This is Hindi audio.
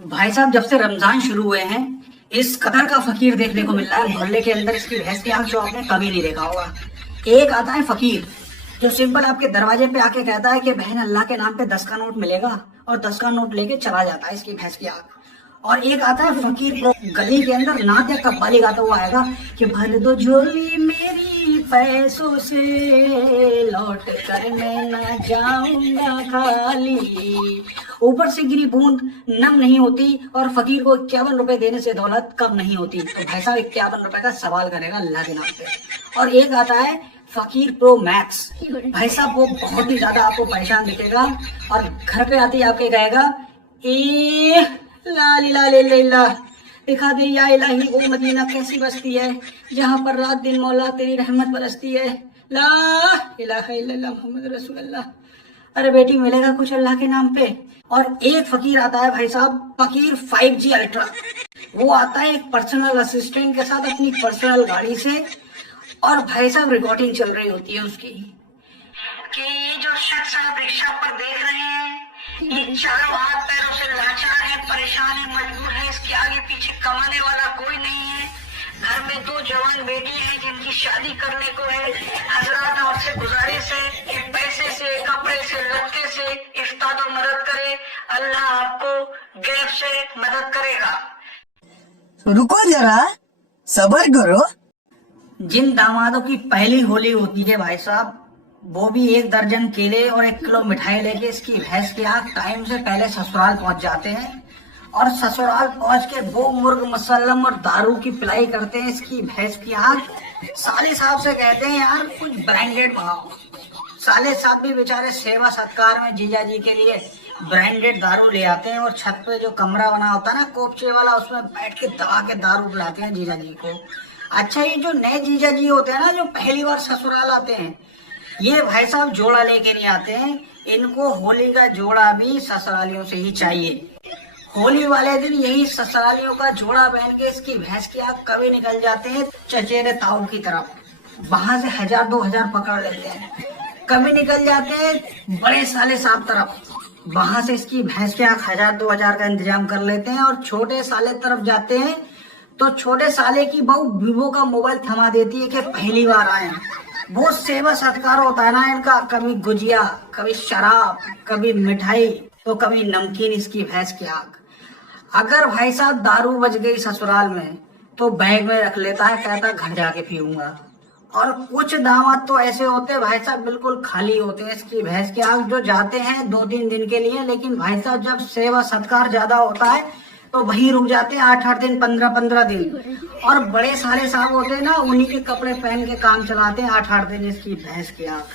भाई साहब, जब से रमजान शुरू हुए हैं इस कदर का फकीर देखने को मिल रहा है मोहल्ले के अंदर, इसकी भैंस की आंख जो आपने कभी नहीं देखा होगा। एक आता है फकीर जो सिंपल आपके दरवाजे पे आके कहता है कि बहन अल्लाह के नाम पे 10 का नोट मिलेगा, और 10 का नोट लेके चला जाता है इसकी भैंस की आंख। और एक आता है फकीर जो गली के अंदर नात या कव्वाली गाता हुआ आएगा कि भर दो झोली मेरी पैसों से, लौट कर मैं ना जाऊंगा खाली। ऊपर से गिरी बूंद नम नहीं होती और फकीर को 51 रुपए देने से दौलत कम नहीं होती। तो भाई साहब 51 रुपए का सवाल करेगा अल्लाह के नाम पे। और एक आता है फकीर प्रो मैक्स। भाई साहब वो बहुत ही ज्यादा आपको परेशान दिखेगा और घर पे आते ही आपके कहेगा ए ला ला ला दिखा दे या इलाही वो मदीना कैसी बस्ती है जहाँ पर रात दिन मौला तेरी रहमत बरसती है। ला इलाहा इल्लल्लाह मुहम्मद रसूलुल्लाह। अरे बेटी मिलेगा कुछ अल्लाह के नाम पे। और एक फकीर आता है भाई साहब, फकीर 5G अल्ट्रा। वो आता है एक पर्सनल असिस्टेंट के साथ अपनी पर्सनल गाड़ी से, और भाई साहब रिकॉर्डिंग चल रही होती है उसकी कि ये जो शख्स आप रिक्शा पर देख रहे हैं ये चारों हाथ पैरों से लाचार है, परेशान है, मजबूर है, इसके आगे पीछे कमाने वाला कोई नहीं है। घर में 2 जवान बेटी हैं जिनकी शादी करने को है। हजरात आपसे गुजारिश है कि पैसे से, कपड़े से, लत्ते से इफ्तार और मदद करे, अल्लाह आपको गैब से मदद करेगा। रुको जरा, सब्र करो। जिन दामादों की पहली होली होती है भाई साहब, वो भी 1 दर्जन केले और 1 किलो मिठाई लेके इसकी भैंस के यहाँ टाइम से पहले ससुराल पहुंच जाते हैं। और ससुराल पहुंच के 2 मुर्ग मुसल्लम और दारू की पिलाई करते हैं इसकी भैंस की आँख। साले साहब से कहते हैं यार कुछ ब्रांडेड मंगाओ। साले साहब भी बेचारे सेवा सत्कार में जीजा जी के लिए ब्रांडेड दारू ले आते हैं, और छत पे जो कमरा बना होता है ना कोपचे वाला, उसमें बैठ के दबा के दारू पिलाते हैं जीजा जी को। अच्छा, ये जो नए जीजा जी होते हैं ना जो पहली बार ससुराल आते हैं, ये भाई साहब जोड़ा लेके नहीं आते हैं। इनको होली का जोड़ा भी ससुरालियों से ही चाहिए। होली वाले दिन यही ससुरालियों का जोड़ा पहन के इसकी भैंस की आँख कभी निकल जाते हैं चचेरे ताऊ की तरफ, वहां से 1000-2000 पकड़ लेते हैं। कभी निकल जाते हैं बड़े साले साहब तरफ, वहां से इसकी भैंस की आँख 1000-2000 का इंतजाम कर लेते हैं। और छोटे साले तरफ जाते हैं तो छोटे साले की बहू वीवो का मोबाइल थमा देती है कि पहली बार आए। बहुत सेवा सत्कार होता है ना इनका, कभी गुजिया, कभी शराब, कभी मिठाई, तो कभी नमकीन इसकी भैंस की आँख। अगर भाई साहब दारू बच गई ससुराल में तो बैग में रख लेता है, कहता घर जाके पीऊंगा। और कुछ दामाद तो ऐसे होते हैं भाई साहब बिल्कुल खाली होते हैं इसकी भैंस की आँख, जो जाते हैं 2-3 दिन के लिए, लेकिन भाई साहब जब सेवा सत्कार ज्यादा होता है तो वही रुक जाते हैं 8-8 दिन, 15-15 दिन। और बड़े साले साहब होते हैं ना, उन्हीं के कपड़े पहन के काम चलाते हैं 8-8 दिन इसकी भैंस की आँख।